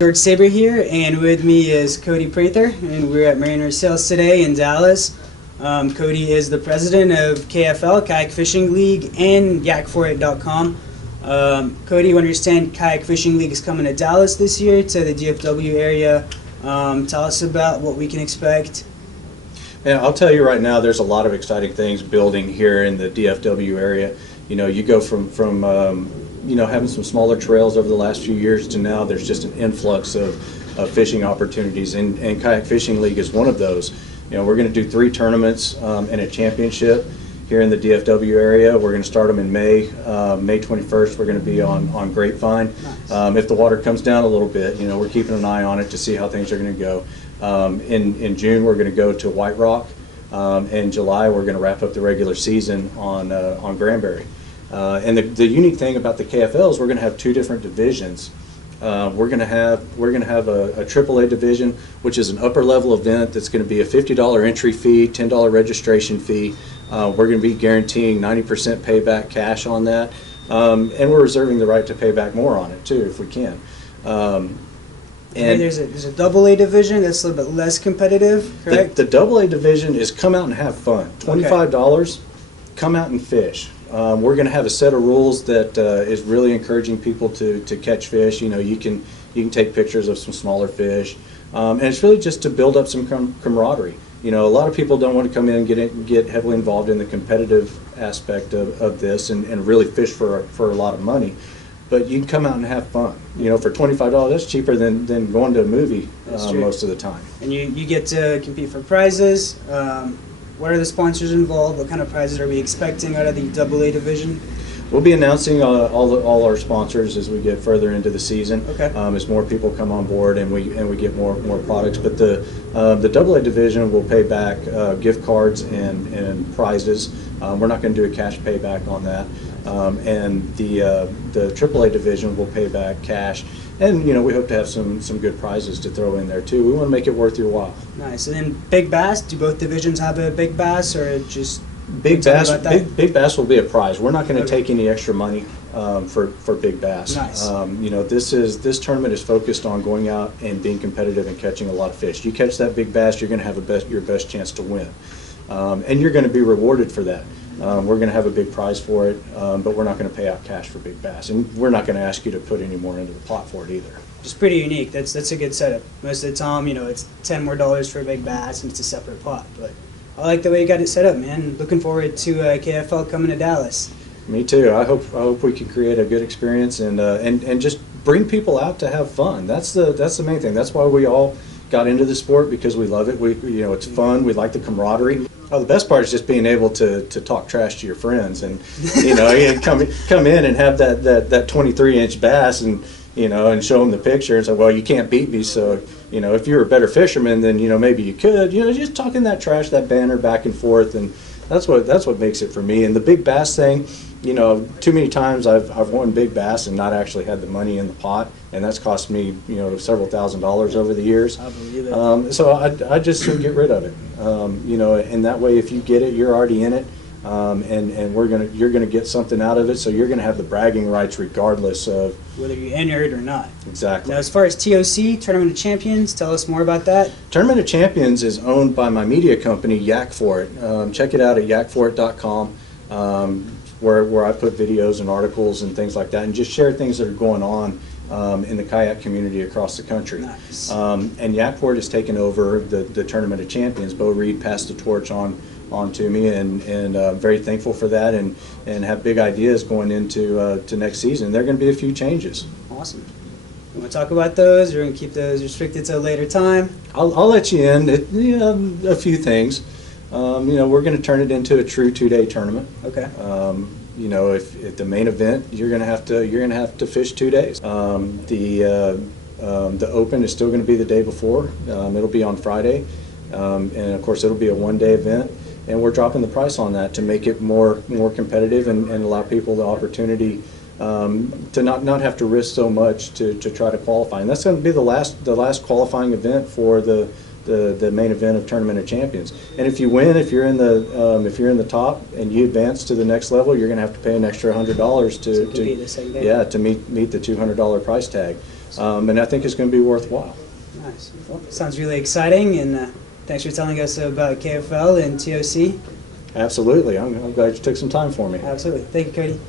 George Saber here, and with me is Cody Prather, and we're at Mariner Sales today in Dallas. Cody is the president of KFL, Kayak Fishing League, and yakforit.com. Cody, you understand Kayak Fishing League is coming to Dallas this year, to the DFW area. Tell us about what we can expect. Yeah, I'll tell you right now, there's a lot of exciting things building here in the DFW area. You know, you go from having some smaller trails over the last few years to now there's just an influx of fishing opportunities, and Kayak Fishing League is one of those. You know, we're going to do 3 tournaments and a championship here in the DFW area. We're going to start them in May. May 21st, we're going to be on Grapevine. Nice. If the water comes down a little bit, you know, we're keeping an eye on it to see how things are going to go. In June, we're going to go to White Rock. In July, we're going to wrap up the regular season on Granbury. And the unique thing about the KFL is we're going to have 2 different divisions. We're going to have a AAA division, which is an upper level event that's going to be a $50 entry fee, $10 registration fee. We're going to be guaranteeing 90% payback cash on that, and we're reserving the right to pay back more on it too if we can. And there's a AA division that's a little bit less competitive, correct? The AA division is come out and have fun. $25, come out and fish. We're going to have a set of rules that is really encouraging people to catch fish. You know, you can take pictures of some smaller fish, and it's really just to build up some camaraderie. You know, a lot of people don't want to come in and get heavily involved in the competitive aspect of this and really fish for a lot of money. But you can come out and have fun. You know, for $25, that's cheaper than going to a movie most of the time. And you get to compete for prizes. What are the sponsors involved? What kind of prizes are we expecting out of the AA division? We'll be announcing all our sponsors as we get further into the season. Okay. As more people come on board and we get more products. But the AA division will pay back gift cards and prizes. We're not going to do a cash payback on that. And the AAA division will pay back cash. And, you know, we hope to have some good prizes to throw in there, too. We want to make it worth your while. Nice. And then Big Bass, do both divisions have a Big Bass, or just... Big Bass will be a prize. We're not going to take any extra money for Big Bass. Nice. You know, this tournament is focused on going out and being competitive and catching a lot of fish. You catch that Big Bass, you're going to have your best chance to win. And you're going to be rewarded for that. We're going to have a big prize for it, but we're not going to pay out cash for Big Bass. And we're not going to ask you to put any more into the pot for it either. It's pretty unique. That's a good setup. Most of the time, you know, it's $10 more for a Big Bass and it's a separate pot. But I like the way you got it set up, man. Looking forward to KFL coming to Dallas. Me too. I hope we can create a good experience and just bring people out to have fun. That's the main thing. That's why we all got into the sport, because we love it. It's fun. We like the camaraderie. Oh, the best part is just being able to talk trash to your friends, and you know, you come in and have that 23-inch bass, and you know, and show them the picture and say, well, you can't beat me, so you know, if you're a better fisherman, then you know, maybe you could. You know, just talking that trash, that banter back and forth, and that's what makes it for me. And the Big Bass thing, you know, too many times I've won Big Bass and not actually had the money in the pot, and that's cost me, you know, several $1,000s over the years. I believe it. So I just soon get rid of it. You know, and that way, if you get it, you're already in it, and you're gonna get something out of it. So you're gonna have the bragging rights regardless of whether you enter it or not. Exactly. Now, as far as TOC, Tournament of Champions, tell us more about that. Tournament of Champions is owned by my media company, yakforit. Check it out at yakforit.com. Where I put videos and articles and things like that, and just share things that are going on in the kayak community across the country. Nice. And Yakforit has taken over the Tournament of Champions. Bo Reed passed the torch on to me, and I'm very thankful for that, and have big ideas going into to next season. There are going to be a few changes. Awesome. You want to talk about those, or going to keep those restricted to a later time? I'll let you in. A few things. You know, we're going to turn it into a true 2-day tournament. Okay. You know, if the main event, you're going to have to fish 2 days. The Open is still going to be the day before. It'll be on Friday, and of course it'll be a 1-day event. And we're dropping the price on that to make it more competitive and allow people the opportunity to not have to risk so much to try to qualify. And that's going to be the last qualifying event for the main event of Tournament of Champions. And if you win, if you're in the top and you advance to the next level, you're going to have to pay an extra $100 to meet the $200 price tag. and I think it's going to be worthwhile. Nice. Well, sounds really exciting, and thanks for telling us about KFL and TOC. Absolutely. I'm glad you took some time for me. Absolutely. Thank you, Cody.